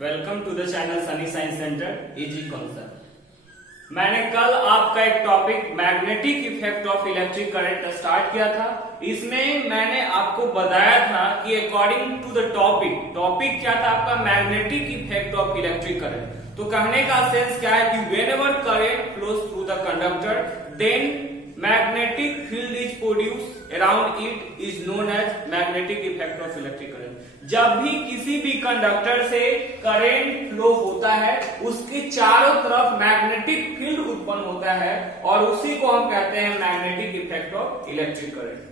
Welcome to the channel Sunny Science Centre easy concept. मैंने कल आपका एक topic magnetic effect of electric current start किया था। इसमें मैंने आपको बताया था कि अकॉर्डिंग टू द टॉपिक क्या था आपका, magnetic effect of electric current. तो कहने का सेंस क्या है कि whenever current flows through the conductor then magnetic field is produce around it is known as magnetic effect of electric current. जब भी किसी भी कंडक्टर से करंट फ्लो होता है उसके चारों तरफ मैग्नेटिक फील्ड उत्पन्न होता है और उसी को हम कहते हैं magnetic effect of electric current.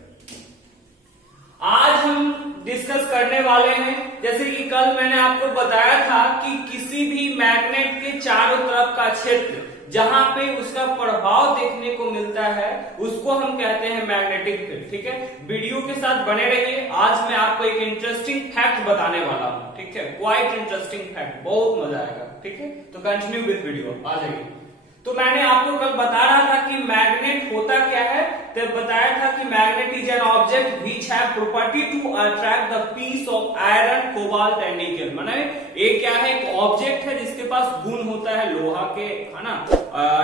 आज हम डिस्कस करने वाले हैं, जैसे कि कल मैंने आपको बताया था कि किसी भी मैग्नेट के चारों तरफ का क्षेत्र जहां पे उसका प्रभाव देखने को मिलता है उसको हम कहते हैं मैग्नेटिक फील्ड। ठीक है, वीडियो के साथ बने रहिए। आज मैं आपको एक इंटरेस्टिंग फैक्ट बताने वाला हूं। ठीक है, क्वाइट इंटरेस्टिंग फैक्ट, बहुत मजा आएगा। ठीक है, तो कंटिन्यू विद वीडियो, आ जाइए। तो मैंने आपको कल बता रहा था कि मैग्नेट होता क्या है, तो बताया था कि magnet is an object which have property to attract the piece of iron, cobalt and nickel. माने ये क्या है, एक ऑब्जेक्ट है जिसके पास गुण होता है लोहा के, है ना,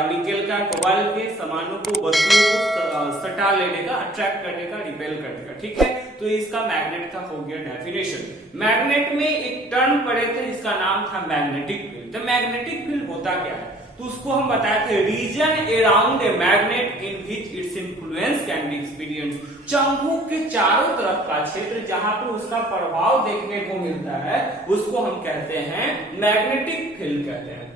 निकल का, कोबाल्ट के सामानों को, वस्तुओं को सटा लेने का, अट्रैक्ट करने का, रिपेल करने का। ठीक है, तो इसका मैग्नेट का हो गया डेफिनेशन। मैग्नेट में एक टर्म पढ़े थे जिसका नाम था मैग्नेटिक फील्ड। तो मैग्नेटिक फील्ड होता क्या है, तो उसको हम बताए थे region around a magnet in which its influence can be experience. चुंबक के चारों तरफ का क्षेत्र जहां पे उसका प्रभाव देखने को मिलता है उसको हम कहते हैं मैग्नेटिक फील्ड कहते हैं।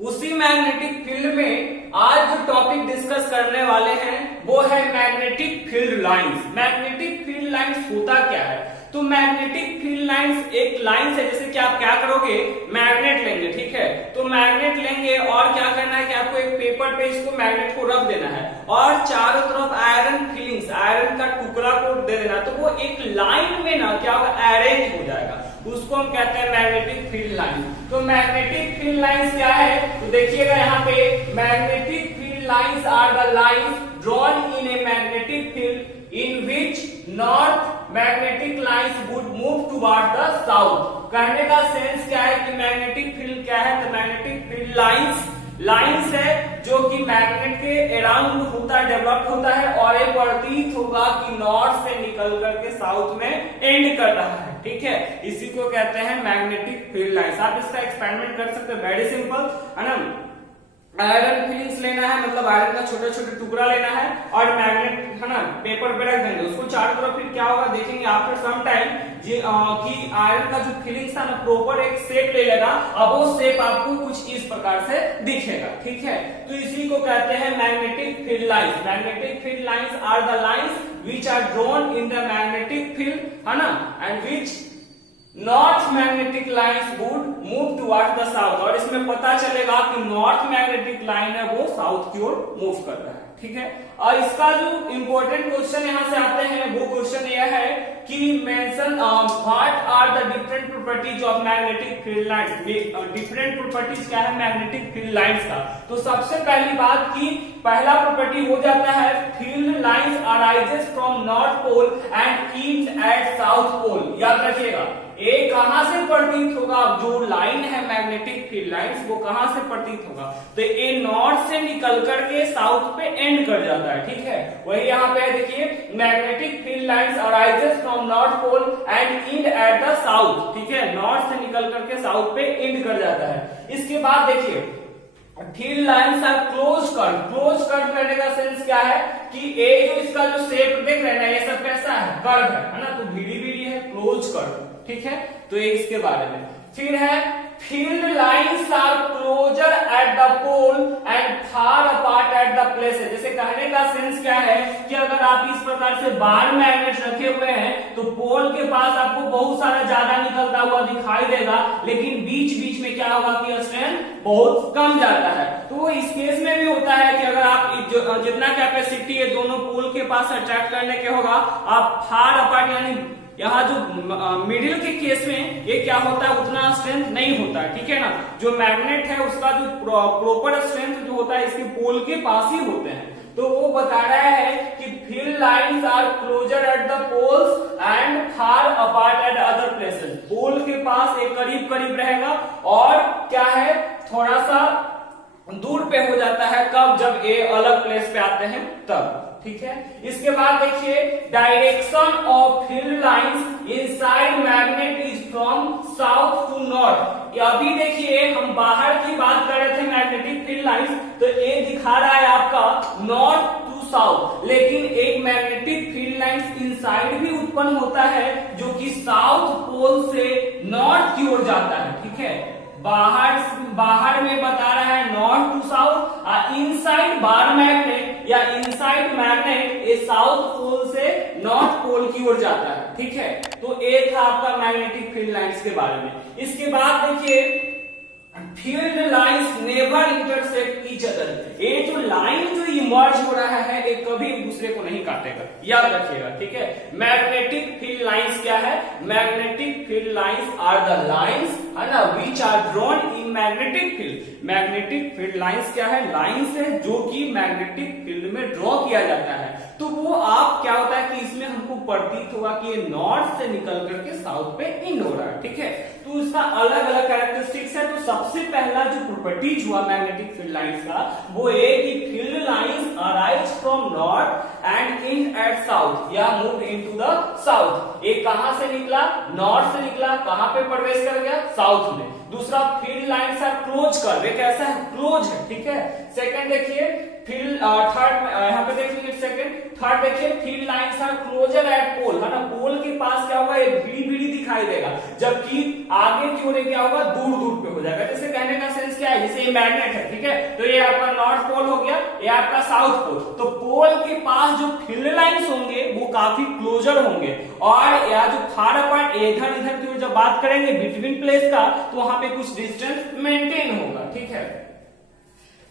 उसी मैग्नेटिक फील्ड में आज जो टॉपिक डिस्कस करने वाले हैं वो है magnetic field lines. Magnetic field lines होता क्या है, तो मैग्नेटिक फील्ड लाइंस एक लाइन है, जैसे कि आप क्या करोगे, मैग्नेट लेंगे। ठीक है, तो मैग्नेट लेंगे और क्या करना है कि आपको एक पेपर पे इसको मैग्नेट को रख देना है और चारों तरफ आयरन फिलिंग्स, आयरन का टुकड़ा को दे देना, तो वो एक लाइन में ना क्या होगा, अरेंज हो जाएगा। उसको हम कहते हैं मैग्नेटिक फील्ड लाइन। तो मैग्नेटिक फील्ड लाइंस क्या है, तो देखिएगा यहाँ पे magnetic field lines are the lines drawn in a magnetic field in which north magnetic lines would move toward the south। कहने का सेंस क्या है कि मैग्नेटिक फील्ड क्या है, तो मैग्नेटिक फील्ड लाइंस है जो कि मैग्नेट के अराउंड होता है, डेवलप होता है और ये प्रतीत होगा कि नॉर्थ से निकल करके साउथ में एंड कर रहा है। ठीक है, इसी को कहते हैं मैग्नेटिक फील्ड लाइंस। आप इसका एक्सपेरिमेंट कर सकते हैं, वेरी सिंपल है ना। आयरन फिलिंग्स लेना है, मतलब आयरन का छोटे छोटे टुकड़ा लेना है और मैग्नेट है ना पेपर पे रख देंगे उसको चारों तरफ। फिर क्या होगा देखेंगे आफ्टर सम टाइम कि आयरन का जो फिलिंग्स था ना प्रॉपर एक शेप ले लेगा। अब वो शेप आपको कुछ इस प्रकार से दिखेगा। ठीक है, तो इसी को कहते हैं magnetic field lines. Magnetic field lines are the lines which are drawn in the magnetic field, है ना, and which north magnetic lines would move toward the south. और इसमें पता चलेगा कि नॉर्थ मैग्नेटिक लाइन है वो साउथ की ओर मूव कर रहा है। ठीक है, और इसका जो इंपॉर्टेंट क्वेश्चन यहां से आते हैं वो क्वेश्चन यह है कि mention what are the different properties of magnetic field lines. Different properties क्या है मैग्नेटिक फील्ड लाइंस का, तो सबसे पहली बात की पहला प्रॉपर्टी हो जाता है field lines arises from north pole and ends at south pole. याद रखिएगा ये कहां से प्रतीत होगा, जो लाइन है मैग्नेटिक फील्ड लाइंस वो कहां से प्रतीत होगा, तो ये नॉर्थ से निकल करके साउथ पे एंड कर जाता है। ठीक है, वही यहाँ पे देखिए magnetic field lines arises from north pole and end at the south. ठीक है, नॉर्थ से निकल करके साउथ पे एंड कर जाता है। इसके बाद देखिए field lines are close curve करने का सेंस क्या है कि ये जो इसका जो शेप देख रहे हैं ना ये सब कैसा है, कर्व है ना, तो बीडी है, क्लोज कर्व। ठीक है, तो ये इसके बारे में। फिर है field lines are closer at the pole and far apart at the places. जैसे कहने का सेंस क्या है कि अगर आप इस प्रकार से बार मैग्नेट रखे हुए हैं तो पोल के पास आपको बहुत सारा ज्यादा निकलता हुआ दिखाई देगा, लेकिन बीच बीच में क्या होगा कि स्ट्रेंथ बहुत कम जाता है। तो वो इस केस में भी होता है कि अगर आप जितना कैपेसिटी है दोनों पोल के पास अट्रैक्ट करने के होगा, आप फार अपार्ट यानी यहाँ जो मिडिल के केस में ये क्या होता है उतना स्ट्रेंथ नहीं होता है। ठीक है ना, जो मैग्नेट है उसका जो प्रॉपर स्ट्रेंथ जो होता है इसके पोल के पास ही होते हैं। तो वो बता रहा है कि field lines are closer at the poles and far apart at other places, pole के पास एक करीब करीब रहेगा और क्या है थोड़ा सा दूर पे हो जाता है, कब, जब ए अलग प्लेस पे आते हैं तब, ठीक है। इसके बाद देखिए direction of field lines inside magnet is from south to north. अभी देखिए हम बाहर की बात कर रहे थे मैग्नेटिक फील्ड लाइंस, तो ये दिखा रहा है आपका नॉर्थ टू साउथ, लेकिन एक मैग्नेटिक फील्ड लाइंस इनसाइड भी उत्पन्न होता है जो कि साउथ पोल से नॉर्थ की ओर जाता है, ठीक है। बाहर में बता रहा है north to south, inside bar magnet या इनसाइड मैग्नेट ये साउथ पोल से नॉर्थ पोल की ओर जाता है, ठीक है। तो ये था आपका मैग्नेटिक फील्ड लाइंस के बारे में। इसके बाद देखिए field lines never intersect each other. ये जो लाइन जो इमर्ज हो रहा है ये कभी एक दूसरे को नहीं काटेगा, याद रखिएगा, ठीक है। मैग्नेटिक फील्ड लाइंस क्या है? Magnetic field lines are the lines, है ना, which are drawn in magnetic field. Magnetic field lines क्या है? लाइंस है जो कि मैग्नेटिक फील्ड में ड्रॉ किया जाता है। तो वो आप क्या होता है कि इसमें हमको प्रतीत हुआ कि ये नॉर्थ से निकल करके साउथ पे इन हो रहा है, ठीक है। तो इसका अलग अलग कैरेक्टरिस्टिक्स है। तो सबसे पहला जो प्रॉपर्टीज हुआ मैग्नेटिक फील्ड लाइंस का वो है कि field lines arise from north and in at south या मूव इनटू द साउथ। ये कहां से निकला? नॉर्थ से निकला, कहां पे प्रवेश कर गया? साउथ में। दूसरा फील्ड लाइंस आर क्लोज कर, कैसा है? क्लोज है, ठीक है। सेकंड देखिए फील्ड, थर्ड यहाँ पे देखिए सेकंड, थर्ड देखिए field lines are closer at pole, है ना, पोल के पास क्या होगा? एक भीड़ी भीड़ी दिखाई देगा, जबकि आगे की ओर क्या होगा? दूर दूर पे हो जाएगा। जैसे कहने का सेंस क्या है? जैसे ये मैग्नेट है, ठीक है, तो ये आपका नॉर्थ पोल हो गया, ये आपका साउथ पोल। तो पोल के पास जो फील्ड लाइंस होंगे वो काफी क्लोजर होंगे, और या जो फार अपार्ट इधर इधर की जब बात करेंगे बिटवीन प्लेस का, तो वहां पे कुछ डिस्टेंस मेंटेन होगा, ठीक है।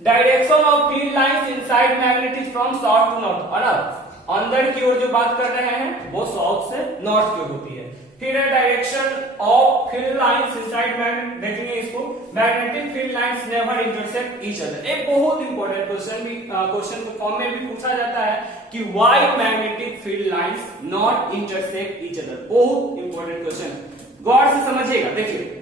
Direction of field lines inside magnet is from south to north, और अंदर की ओर जो बात कर रहे हैं वो साउथ से नॉर्थ की ओर होती है। फिर है direction of field lines inside magnet, देखेंगे इसको, magnetic field lines never intersect each other. एक बहुत इंपॉर्टेंट क्वेश्चन को फॉर्म में भी पूछा जाता है कि why magnetic field lines not intersect each other. बहुत इंपॉर्टेंट क्वेश्चन, गौर से समझिएगा। देखिए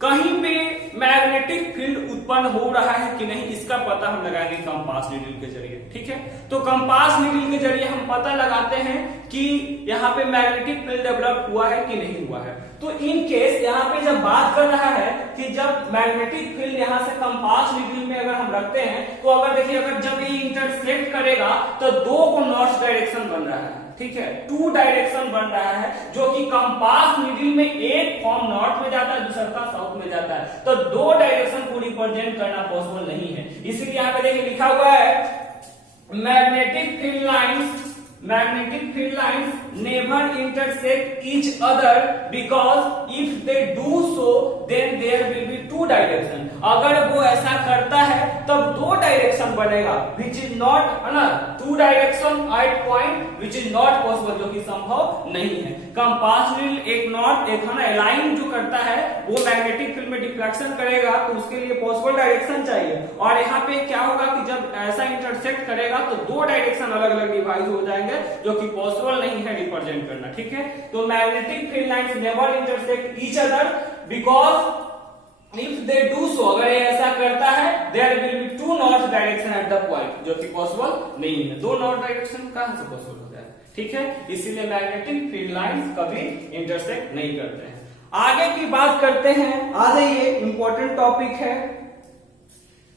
कहीं पे मैग्नेटिक फील्ड उत्पन्न हो रहा है कि नहीं, इसका पता हम लगाएंगे कंपास नीडल के जरिए, ठीक है। तो कंपास नीडल के जरिए हम पता लगाते हैं कि यहाँ पे मैग्नेटिक फील्ड डेवलप हुआ है कि नहीं हुआ है। तो इन केस यहाँ पे जब बात कर रहा है कि जब मैग्नेटिक फील्ड यहाँ से कंपास नीडल में अगर हम रखते हैं, तो अगर देखिए अगर जब ये इंटरसेक्ट करेगा तो दो को नॉर्थ डायरेक्शन बन रहा है, ठीक है, टू डायरेक्शन बन रहा है, जो कि कंपास नीडल में एक फॉर्म नॉर्थ में जाता है, दूसरा का साउथ में जाता है। तो दो डायरेक्शन को रिप्रेजेंट करना पॉसिबल नहीं है। इसीलिए यहाँ पे देखिए लिखा हुआ है magnetic field lines never intersect each other because if they do so then there will be two direction. अगर वो ऐसा करता है तब दो डायरेक्शन बनेगा, विच इज नॉट, है ना, two direction at point which is not possible, जो कि संभव नहीं है। कंपास नीडल एक नॉर्थ एक, है ना, लाइन जो करता है वो मैग्नेटिक फील्ड में डिफ्लेक्शन करेगा, तो उसके लिए पॉसिबल डायरेक्शन चाहिए। और यहाँ पे क्या होगा कि जब ऐसा इंटरसेक्ट करेगा तो दो डायरेक्शन अलग अलग डिवाइड हो जाएंगे, जो कि पॉसिबल नहीं है रिप्रेजेंट करना, ठीक है। तो magnetic field lines never intersect each other because if they do so, अगर ये ऐसा करता है, there will be two north direction at the point, जो कि पॉसिबल नहीं है। दो नॉर्थ डायरेक्शन कहां से पॉसिबल हो जाए, ठीक है। इसीलिए मैग्नेटिक फील्ड लाइंस कभी इंटरसेक्ट नहीं करते हैं। आगे की बात करते हैं, आ जाइए, इंपॉर्टेंट टॉपिक है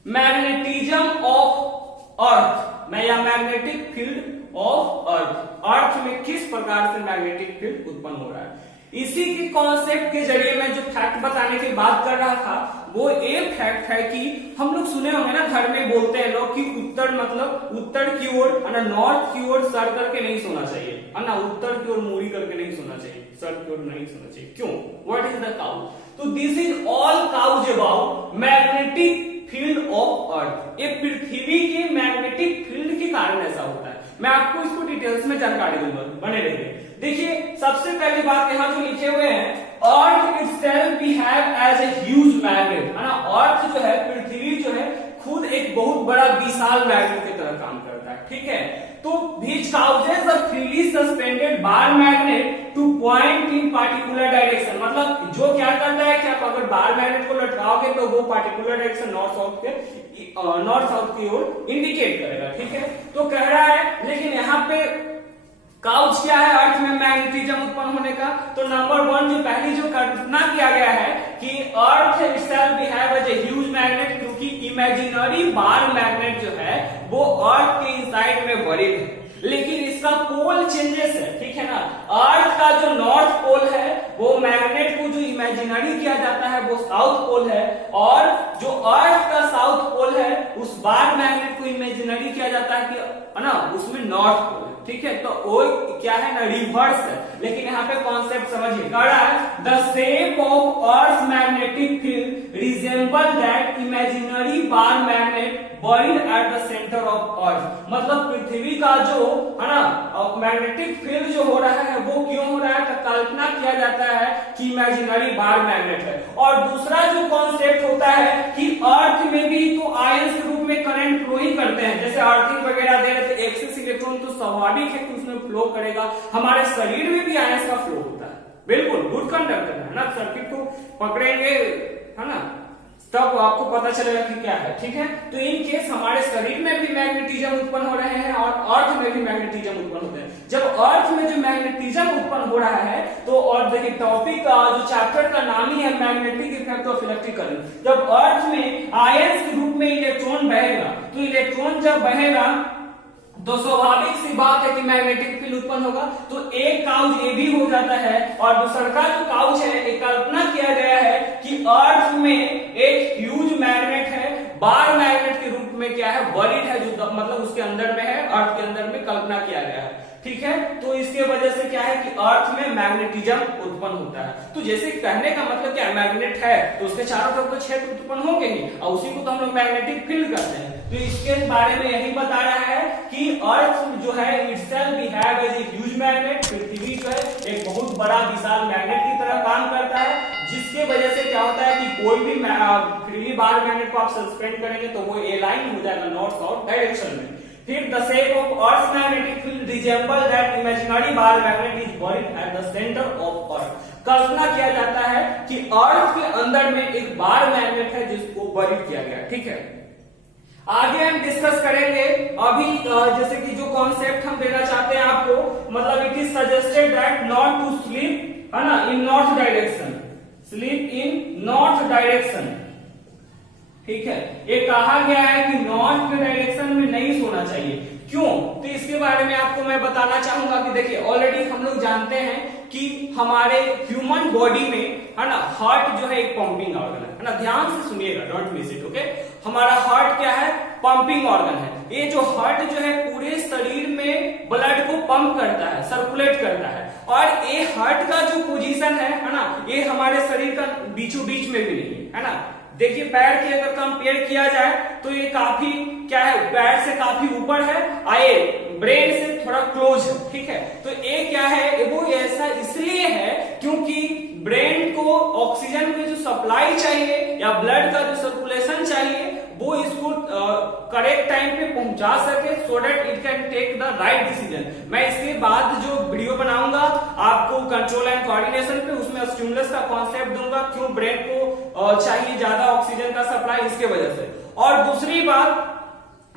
मैग्नेटिज्म ऑफ अर्थ में या मैग्नेटिक फील्ड ऑफ अर्थ। अर्थ में किस प्रकार से मैग्नेटिक फील्ड उत्पन्न हो रहा है, इसी के कॉन्सेप्ट के जरिए मैं जो फैक्ट बताने की बात कर रहा था वो एक फैक्ट है कि हम लोग सुने होंगे ना, घर में बोलते हैं लोग कि उत्तर मतलब उत्तर की ओर, है ना, नॉर्थ की ओर सर करके नहीं सोना चाहिए, है ना, उत्तर की ओर मूड़ी करके नहीं सोना चाहिए, सर की ओर नहीं सोना चाहिए। क्यों? What is the cause? तो this is all cause about magnetic field of earth. ये पृथ्वी के मैग्नेटिक फील्ड के कारण ऐसा होता है। मैं आपको इसको डिटेल्स में जानकारी दूंगा, बने रहिए। देखिए सबसे पहली बात यहाँ जो लिखे हुए हैं, earth itself behave as a huge magnet, है ना, अर्थ जो है, पृथ्वी जो है, खुद एक बहुत बड़ा विशाल मैग्नेट की तरह काम करता है, ठीक है। तो which causes a freely suspended bar magnet to point in particular direction, मतलब जो क्या करता है कि आप अगर बार मैग्नेट को लटकाओगे तो वो पार्टिकुलर डायरेक्शन नॉर्थ साउथ की ओर इंडिकेट करेगा, ठीक है। तो कह रहा है लेकिन यहाँ पे काउच क्या है अर्थ में मैग्नेटिज्म उत्पन्न होने का। तो नंबर 1 जो पहली जो कल्पना किया गया है कि earth itself behave as a huge magnet, क्योंकि इमेजिनरी बार मैग्नेट जो है वो अर्थ के इनसाइड में बरीड है, लेकिन इसका पोल चेंजेस है, ठीक है ना। अर्थ का जो नॉर्थ पोल है वो मैग्नेट को जो इमेजिनरी किया जाता है वो साउथ पोल है, और जो अर्थ का साउथ पोल है उस बार मैग्नेट को इमेजिनरी किया जाता है कि ना उसमें नॉर्थ पोल है, ठीक है। तो वो क्या है ना रिवर्स है, लेकिन यहाँ पे कॉन्सेप्ट समझिए। कह रहा है the shape of earth magnetic field resemble that imaginary bar magnet buried at the centre of अर्थ, मतलब पृथ्वी का जो है ना मैग्नेटिक फील्ड जो हो रहा है वो क्यों हो रहा है, तो कल्पना किया जाता है कि इमेजिनरी बार मैग्नेट है। और दूसरा जो कॉन्सेप्ट होता है कि अर्थ में भी तो आयंस के रूप में करंट फ्लो ही करते हैं, जैसे अर्थिंग वगैरह दे रहे थे एक्सेस इलेक्ट्रॉन तो स्वाभाविक है कि उसमें फ्लो करेगा, हमारे शरीर में भी आयंस का फ्लो होता है, बिल्कुल गुड कंडक्टर है ना। सर्किट को पकड़ेंगे है ना तब आपको पता चलेगा कि क्या है, ठीक है। तो इन केस हमारे शरीर में भी मैग्नेटिज्म उत्पन्न हो रहे हैं और अर्थ में भी मैग्नेटिज्म उत्पन्न होते हैं। जब अर्थ में जो मैग्नेटिज्म उत्पन्न हो रहा है तो, और देखिए टॉपिक का जो चैप्टर का नाम ही है magnetic effect of electric current. जब अर्थ में आयंस के रूप में इलेक्ट्रॉन बहेगा, तो इलेक्ट्रॉन जब बहेगा तो स्वाभाविक सी बात है कि मैग्नेटिक फील्ड उत्पन्न होगा। तो एक काउच ये भी हो जाता है, और दूसरा का जो काउच है एक कल्पना किया गया है कि अर्थ में एक ह्यूज मैग्नेट है, बार मैग्नेट के रूप में क्या है बरीड है, जो मतलब उसके अंदर में है, अर्थ के अंदर में कल्पना किया गया है, ठीक है। तो इसके वजह से क्या है कि अर्थ में मैग्नेटिज्म उत्पन्न होता है। तो जैसे कहने का मतलब क्या, मैग्नेट है तो उसके चारों तरफ तो क्षेत्र उत्पन्न होंगे ही, और उसी को तो हम लोग मैग्नेटिक फील्ड कहते हैं। तो इसके बारे में यही बता रहा है कि अर्थ जो है itself behave as a huge magnet, पृथ्वी जो है एक बहुत बड़ा विशाल मैग्नेट की तरह काम करता है, जिसके वजह से क्या होता है कि कोई भी फ्रीली बार मैग्नेट को आप सस्पेंड करेंगे तो वो अलाइन हो जाएगा नॉर्थ साउथ डायरेक्शन में। फिर the shape of earth magnetic field resemble that imaginary bar magnet is buried at the centre of earth. कल्पना किया जाता है कि अर्थ के अंदर में एक बार मैग्नेट है जिसको बरीड किया गया, ठीक है। आगे हम डिस्कस करेंगे अभी जैसे कि जो कॉन्सेप्ट हम देना चाहते हैं आपको, मतलब it is suggested that not to sleep है ना in north direction, sleep in north direction, ठीक है। ये कहा गया है कि नॉर्थ के डायरेक्शन में नहीं सोना चाहिए, क्यों, तो इसके बारे में आपको मैं बताना चाहूंगा कि देखिए ऑलरेडी हम लोग जानते हैं कि हमारे ह्यूमन बॉडी में है ना हार्ट जो है एक पंपिंग ऑर्गन है ना, ध्यान से सुनिएगा, डोंट मिस इट, ओके। हमारा हार्ट क्या है, पंपिंग ऑर्गन है। ये जो हार्ट जो है पूरे शरीर में ब्लड को पंप करता है, सर्कुलेट करता है, और ये हार्ट का जो पोजीशन है ना, ये हमारे शरीर का बीचों बीच में भी नहीं है ना। देखिए पैर की अगर कंपेयर किया जाए तो ये काफी क्या है, पैर से काफी ऊपर है, आए ब्रेन से थोड़ा क्लोज है, ठीक है। तो ये क्या है, वो ऐसा इसलिए है क्योंकि ब्रेन को ऑक्सीजन की जो सप्लाई चाहिए या ब्लड का जो सर्कुलेशन चाहिए वो इसको करेक्ट टाइम पे पहुंचा सके, so that it can take the right decision. मैं इसके बाद जो वीडियो बनाऊंगा आपको कंट्रोल एंड कोऑर्डिनेशन पे, उसमें स्टिमुलस का कॉन्सेप्ट दूंगा, क्यों ब्रेन को चाहिए ज्यादा ऑक्सीजन का सप्लाई, इसके वजह से। और दूसरी बात,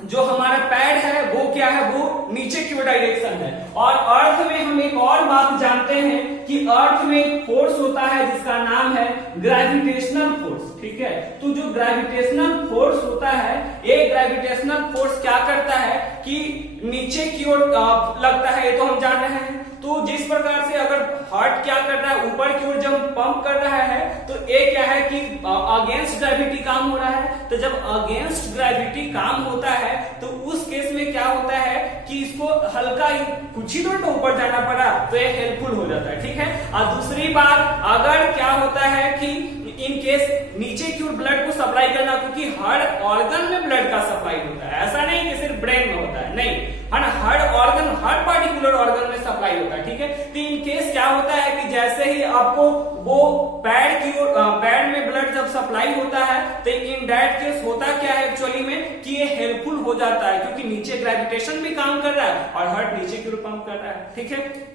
जो हमारा पैड है वो क्या है, वो नीचे की डायरेक्शन है। और अर्थ में हम एक और बात जानते हैं कि अर्थ में एक फोर्स होता है जिसका नाम है ग्रेविटेशनल फोर्स, ठीक है। तो जो ग्रेविटेशनल फोर्स होता है, ये ग्रेविटेशनल फोर्स क्या करता है कि नीचे की ओर लगता है, ये तो हम जान रहे हैं। तो जिस प्रकार से अगर हार्ट क्या कर रहा है, ऊपर की ओर जब पंप कर रहा है, तो ये क्या है कि अगेंस्ट ग्रेविटी काम हो रहा है। तो जब अगेंस्ट ग्रेविटी काम होता है तो उस केस में क्या होता है कि इसको हल्का कुछ ही तो ऊपर जाना पड़ा, तो ये हेल्पफुल हो जाता है, ठीक है। और दूसरी बात, अगर क्या होता है कि इन केस नीचे की ओर ब्लड को सप्लाई करना, क्योंकि हर ऑर्गन में ब्लड का सप्लाई होता है, ऐसा नहीं कि सिर्फ ब्रेन में होता है, नहीं, है ना, हर ऑर्गन, हर पार्टिकुलर ऑर्गन में सप्लाई होता है, ठीक है। तो इन केस क्या होता है कि जैसे ही आपको वो पैड की ओर, पैड में ब्लड जब सप्लाई होता है, तो इन दैट केस होता क्या है एक्चुअली में कि ये हेल्पफुल हो जाता है, क्योंकि नीचे ग्रेविटेशन भी काम कर रहा है और हार्ट नीचे की ओर पंप कर रहा है, ठीक है।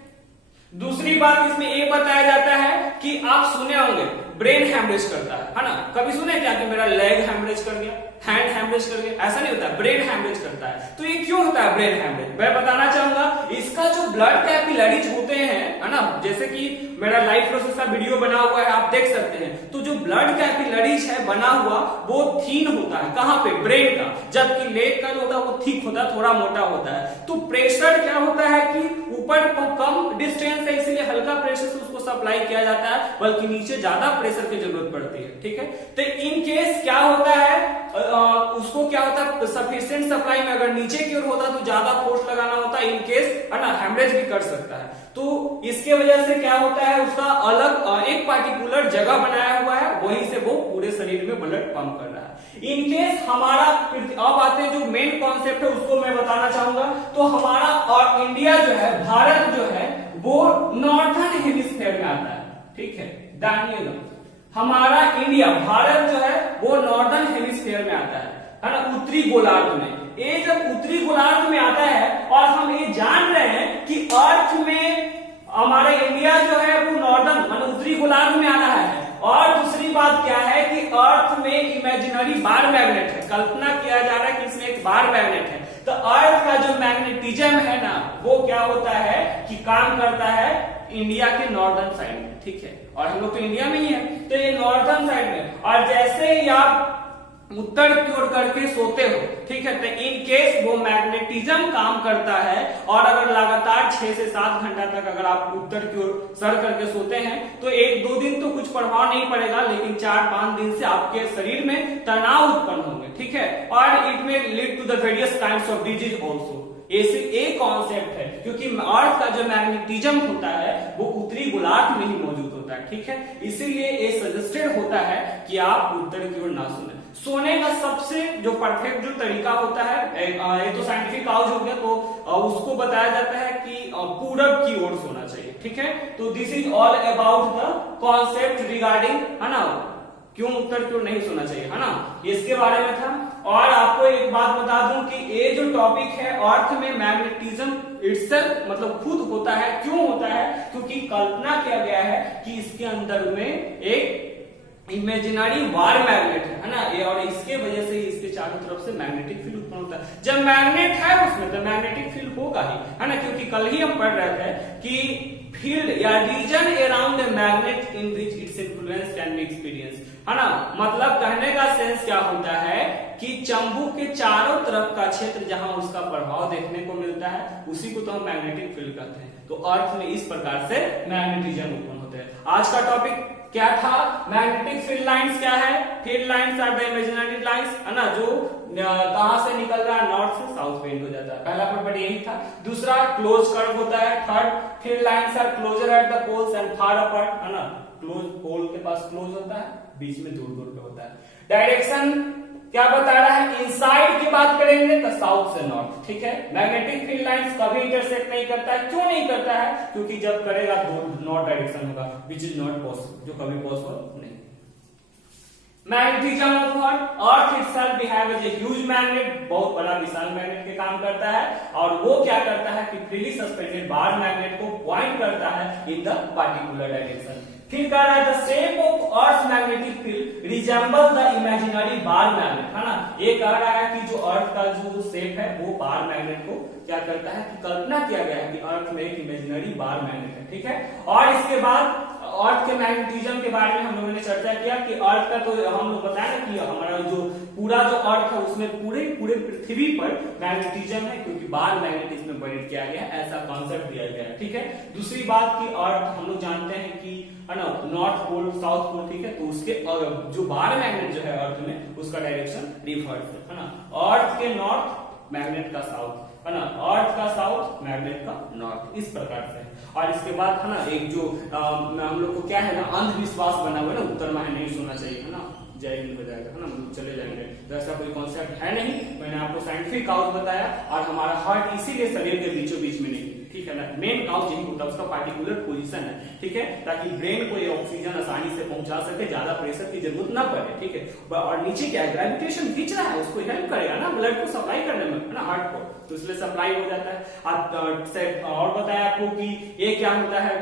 दूसरी बात इसमें ये बताया जाता है कि आप सुने होंगे ब्रेन हैमरेज करता है ना, कभी सुने क्या कि मेरा लेग हैमरेज कर गया, हैंड हैमरेज कर गया, ऐसा नहीं होता, ब्रेन हैमरेज करता है। तो ये क्यों होता है ब्रेन हैमरेज, मैं बताना चाहूंगा। इसका जो ब्लड कैपिलरीज होते हैं, है ना, जैसे कि मेरा लाइफ प्रोसेस का वीडियो बना हुआ है, आप देख सकते हैं, तो जो ब्लड कैपिलरीज है बना हुआ वो थीन होता है, कहां पे, ब्रेन का, जबकि लेग का जो होता है वो थिक होता है, थोड़ा मोटा होता है। तो प्रेशर क्या होता है कि ऊपर कम डिस्टेंस है, इसलिए हल्का प्रेशर से उसको सप्लाई किया जाता है, बल्कि नीचे ज्यादा प्रेशर की जरूरत पड़ती है, ठीक है। तो इन केस क्या होता है, उसको क्या होता है, सफिशिएंट सप्लाई में अगर नीचे की ओर होता तो ज्यादा फोर्स लगाना होता, इन केस, है ना, हैमरेज भी कर सकता है। तो इसके वजह से क्या होता है, उसका अलग एक पार्टिकुलर जगह बनाया हुआ है, वहीं से वो पूरे शरीर में ब्लड पंप कर रहा है। इन केस हमारा, अब आते हैं जो मेन कॉन्सेप्ट है उसको मैं बताना चाहूंगा। तो हमारा और इंडिया जो है, भारत जो है वो नॉर्थर्न हेमिस्फीयर में आता है, ठीक है, दानिएगा, हमारा इंडिया, भारत जो है वो नॉर्दर्न हेमिस्फीयर में आता है ना, उत्तरी गोलार्ध में। ये जब उत्तरी गोलार्ध में आता है और हम ये जान रहे हैं कि अर्थ में हमारा इंडिया जो है वो नॉर्दर्न माने उत्तरी गोलार्ध में आ रहा है। और दूसरी बात क्या है कि अर्थ में इमेजिनरी बार मैग्नेट है, कल्पना किया जा रहा है कि इसमें एक बार मैग्नेट है। तो अर्थ का जो मैग्नेटिज्म है ना, वो क्या होता है कि काम करता है इंडिया के नॉर्दर्न साइड में, ठीक है, और हम लोग तो इंडिया में ही है, तो ये नॉर्दर्न साइड में। और जैसे ही आप उत्तर की ओर करके सोते हो, ठीक है, तो इन केस वो मैग्नेटिज्म काम करता है, और अगर लगातार 6 से 7 घंटा तक अगर आप उत्तर की ओर सर करके सोते हैं तो 1-2 दिन तो कुछ प्रभाव नहीं पड़ेगा, लेकिन 4-5 दिन से आपके शरीर में तनाव उत्पन्न होंगे, ठीक है, और it may lead to the various kinds of disease also. ऐसे एक कॉन्सेप्ट है, क्योंकि अर्थ का जो मैग्नेटिज्म होता है वो उत्तरी गोलार्ध में ही मौजूद होता है, ठीक है, इसीलिए ये सजेस्टेड होता है कि आप उत्तर की ओर ना सोने। सोने का सबसे जो परफेक्ट जो तरीका होता है, ये तो साइंटिफिक काउज हो गया, तो उसको बताया जाता है कि पूरब की ओर सोना चाहिए, ठीक है। तो this is all about the concept regarding, है ना, क्यों उत्तर की ओर नहीं सोना चाहिए, है ना, इसके बारे में था। और आपको एक बात बता दूं कि ये जो टॉपिक है, अर्थ में मैग्नेटिज्म इटसेल्फ मतलब खुद होता है, क्यों होता है, क्योंकि कल्पना किया गया है कि इसके अंदर में एक इमेजिनरी वार मैग्नेट है ना, ये, और इसके वजह से इसके चारों तरफ से मैग्नेटिक फील्ड उत्पन्न होता है। जब मैग्नेट है उसमें तो मैग्नेटिक फील्ड होगा ही, है ना, क्योंकि कल ही हम पढ़ रहे थे कि फील्ड या region around a magnet in which its influence can be experience, है ना, मतलब कहने का सेंस क्या होता है कि चंबुक के चारों तरफ का क्षेत्र जहां उसका प्रभाव देखने को मिलता है, उसी को तो हम मैग्नेटिक फील्ड कहते हैं। तो अर्थ में इस प्रकार से मैग्नेटिज्म उत्पन्न होते हैं। आज का टॉपिक क्या था, मैग्नेटिक फील्ड लाइंस क्या है, field lines are the imaginary lines, है ना, जो कहां से निकल रहा है, नॉर्थ से साउथ पेंट हो जाता है, पहला प्रॉपर्टी यही था। दूसरा क्लोज कर्व होता है। Third, field lines are closer at the poles and far apart, है ना, क्लोज पोल के पास क्लोज होता है, बीच में दूर दूर पे होता है। डायरेक्शन क्या बता रहा है, इनसाइड की बात करेंगे तो साउथ से नॉर्थ, ठीक है। मैग्नेटिक फील्ड लाइंस कभी इंटरसेक्ट नहीं करता है, क्यों नहीं करता है, क्योंकि जब करेगा तो नॉर्थ डायरेक्शन होगा, विच इज नॉट पॉसिबल, जो कभी पॉसिबल नहीं। Magnetism of earth itself behave as a huge magnet, बहुत बड़ा विशाल मैग्नेट के काम करता है, और वो क्या करता है कि फ्रीली सस्पेंडेड बार मैग्नेट को पॉइंट करता है इन द पार्टिकुलर डायरेक्शन। फिर कह रहा है the shape of earth magnetic field resemble the imaginary bar magnet, है ना, ये कह रहा है कि जो अर्थ का जो शेप है वो बार मैग्नेट को क्या करता है कि कल्पना किया गया है कि अर्थ में एक इमेजिनरी बार मैग्नेट है, ठीक है। और इसके बाद अर्थ के मैग्नेटिज्म के बारे में हम लोगों ने चर्चा किया कि अर्थ का तो हम लोग बताया कि हमारा जो पूरा जो अर्थ है उसमें पूरे पृथ्वी पर मैग्नेटिज्म है, क्योंकि बार मैग्नेट इसमें बरीड किया गया है, ऐसा कॉन्सेप्ट दिया गया है, ठीक है। दूसरी बात की अर्थ हम लोग जानते हैं कि, है ना, नॉर्थ पोल साउथ पोल, ठीक है, तो उसके जो बार मैग्नेट जो है अर्थ में उसका डायरेक्शन रिवर्स है ना, अर्थ के नॉर्थ मैग्नेट का साउथ, है ना, अर्थ का साउथ मैग्नेट का नॉर्थ, इस प्रकार से। और इसके बाद है ना एक जो हम लोग को क्या है ना अंधविश्वास बना हुआ है ना, उत्तर में नहीं सोना चाहिए है ना, जय हिंद हो जाएगा है ना, हम चले जाएंगे। तो ऐसा कोई कॉन्सेप्ट है नहीं, मैंने आपको साइंटिफिक काउज बताया। और हमारा हार्ट इसीलिए शरीर के बीचों बीच में नहीं, ठीक है ना, मेन काउज यही होता है, उसका पार्टिकुलर पोजीशन है, ठीक है, ताकि ब्रेन को ये ऑक्सीजन आसानी से पहुंचा सके, ज्यादा प्रेशर की जरूरत ना पड़े, ठीक है। और नीचे क्या है, ग्रेविटेशन खींच रहा है, उसको हेल्प करेगा ना ब्लड को सप्लाई करने में, है ना, हार्ट को, तो इसलिए सप्लाई हो जाता है। और बताया आपको कि ये क्या होता है,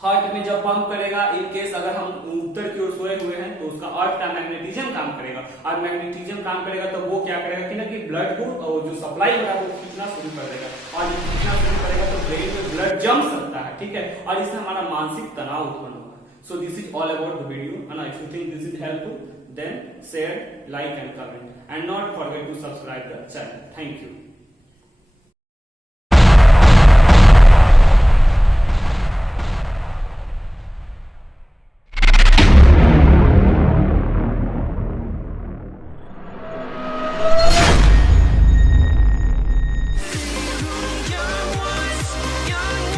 हार्ट में जब पंप करेगा, इन केस अगर हम उत्तर की ओर सोए हुए हैं तो उसका अर्थ का मैग्नेटिज्म काम करेगा, और मैग्नेटिज्म काम करेगा तो वो क्या करेगा कि ना कि ब्लड को जो सप्लाई हो रहा है वो खींचना शुरू कर देगा, और जब खींचना शुरू करेगा तो ब्रेन में ब्लड जम सकता है, ठीक है, और इससे हमारा मानसिक तनाव उत्पन्न होगा। So this is all about the video, and if you think this is helpful then share, like and comment, and not forget to subscribe the channel. Thank you.